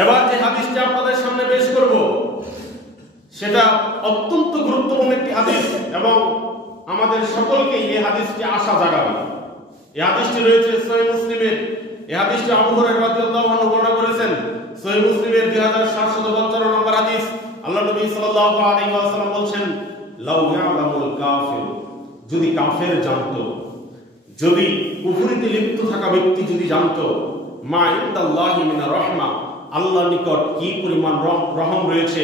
এবার যে হাদিসটি আপনাদের সামনে পেশ করব সেটা অত্যন্ত গুরুত্বপূর্ণ একটি হাদিস এবং আমাদের সকলকে এই হাদিসটি আশা জাগাবে। এই হাদিসটি রয়েছে সহিহ মুসলিমের। এই হাদিসটি আবু হুরায়রা রাদিয়াল্লাহু আনহু বর্ণনা করেছেন। সহিহ মুসলিমের 2775 নম্বর হাদিস। আল্লাহ নবী সাল্লাল্লাহু আলাইহি ওয়াসাল্লাম বলেন, লাউ ইয়ালামুল কাফির, যদি কাফের জানতো, যদি কুফরিতে লিপ্ত থাকা ব্যক্তি যদি জানতো, মা ইনদাল্লাহি মিনার রাহমা, আল্লাহর নিকট কি পরিমাণ রহম রয়েছে,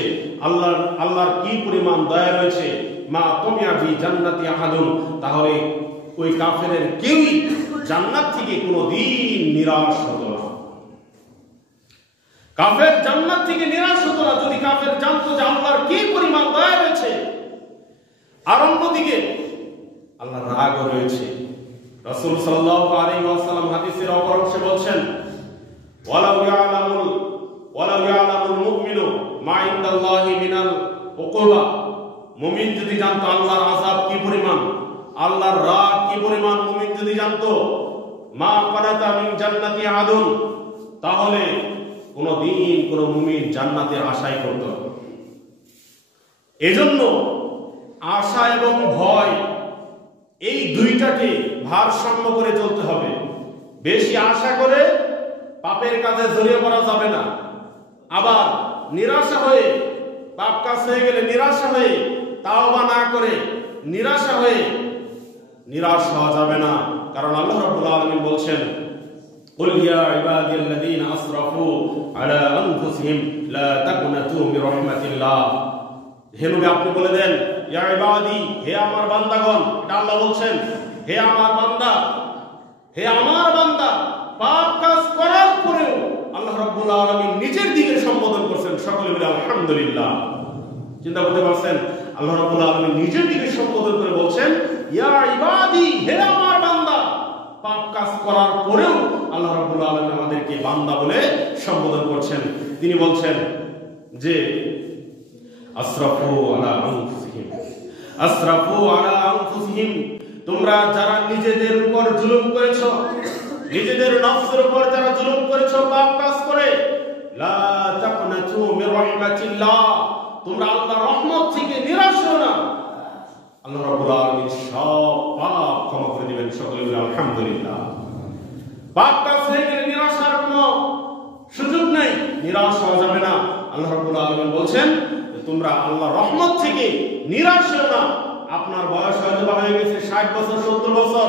আল্লাহর কি পরিমাণ দয়া রয়েছে, মা তুমিয়া বি জান্নাতি আহাদুন, তাহলে ওই কাফেরের কেউই জান্নাত থেকে কোনোদিন নিরাশ হতো না। কাফের জান্নাত থেকে নিরাশ হতো না যদি কাফের জানতো যে আল্লাহর কি পরিমাণ দয়া রয়েছে, আর অন্যদিকে আল্লাহর রাগও রয়েছে। রাসূল সাল্লাল্লাহু আলাইহি ওয়াসাল্লাম হাদিসের অপর অংশে বলছেন, ওয়ালাউ ইয়ালামুল মুমিনু মা ইনদাল্লাহি মিনাল উকুবা, মুমিন যদি জানতো আল্লাহর আযাব কি পরিমাণ, আল্লাহর রাগ কি পরিমাণ, মুমিন যদি জানতো, মা কানাতা মিন জান্নাতি আদুন, তাহলে কোনদিন কোন মুমিন জান্নাতের আশাই করত না। এজন্য আশা এবং ভয় এই দুইটাকে ভারসাম্য করে চলতে হবে। বেশি আশা করে পাপের কাজে জড়িয়ে পড়া যাবে না, আবার নিরাশা হয়ে পাপ কাজ হয়ে গেলে নিরাশা হয়ে তাওবা না করে নিরাশা হয়ে নিরাশ হওয়া যাবে না। কারণ আল্লাহ রাব্বুল আলামিন বলছেন, কুল ইয়া ইবাদিয়াল্লাযীনা আসরাফু আলা আনফুসিহিম লা তাকনাতু মির রাহমাতিল্লাহ, হে নবী আপনি বলে দেন, ইয়া ইবাদি, হে আমার বান্দাগণ, এটা আল্লাহ বলছেন, হে আমার বান্দা, হে আমার বান্দা, পাপ কাজ করার পরেও আল্লাহ রাব্বুল আলামিন নিজের দিকে সম্বোধন করছেন। সকলে বলে আলহামদুলিল্লাহ। চিন্তা করতে পারছেন, আল্লাহ রাব্বুল আলামিন নিজের দিকে সম্বোধন করে বলছেন, ইয়া ইবাদি, হে আমার বান্দা, পাপ কাজ করার পরেও আল্লাহ রাব্বুল আলামিন আমাদেরকে বান্দা বলে সম্বোধন করছেন। তিনি বলছেন যে আসরাফু আলা আনফুসিহিম, আসরাফু আলা আনফুসিহিম, তোমরা যারা নিজেদের উপর জুলুম করেছো, নিজেদের নফসের উপর যারা জুলুম করেছো পাপ কাজ করে, লা তাকনাতু মির রাহমাতিল্লাহ, তোমরা আল্লাহর রহমত থেকে নিরাশ হও না। আল্লাহ রাব্বুল আলামিন সব পাপ ক্ষমা করে দিবেন। সকলে বলে আলহামদুলিল্লাহ। পাপ কাজ হয়ে গেলে নিরাশার কোনো সুযোগ নাই, নিরাশ হওয়া যাবে না। আল্লাহ রাব্বুল আলামিন বলছেন, তোমরা আল্লাহর রহমত থেকে নিরাশ হও না। আপনার বয়স হয়তো হয়ে গেছে 60 বছর 70 বছর,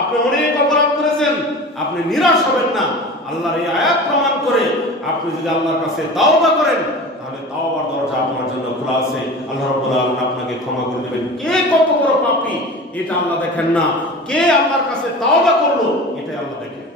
আপনি অনেক অপরাধ করেছেন, আপনি নিরাশ হবেন না। আল্লাহর এই আয়াত প্রমাণ করে আপনি যদি আল্লাহর কাছে তাওবা করেন, তাহলে তাওবার দরজা আপনার জন্য খোলা আছে। আল্লাহ রাব্বুল আলামিন আপনাকে ক্ষমা করে দেবেন। কে কত বড় পাপী এটা আল্লাহ দেখেন না, কে আল্লাহর কাছে তাওবা করলো এটা আল্লাহ দেখেন।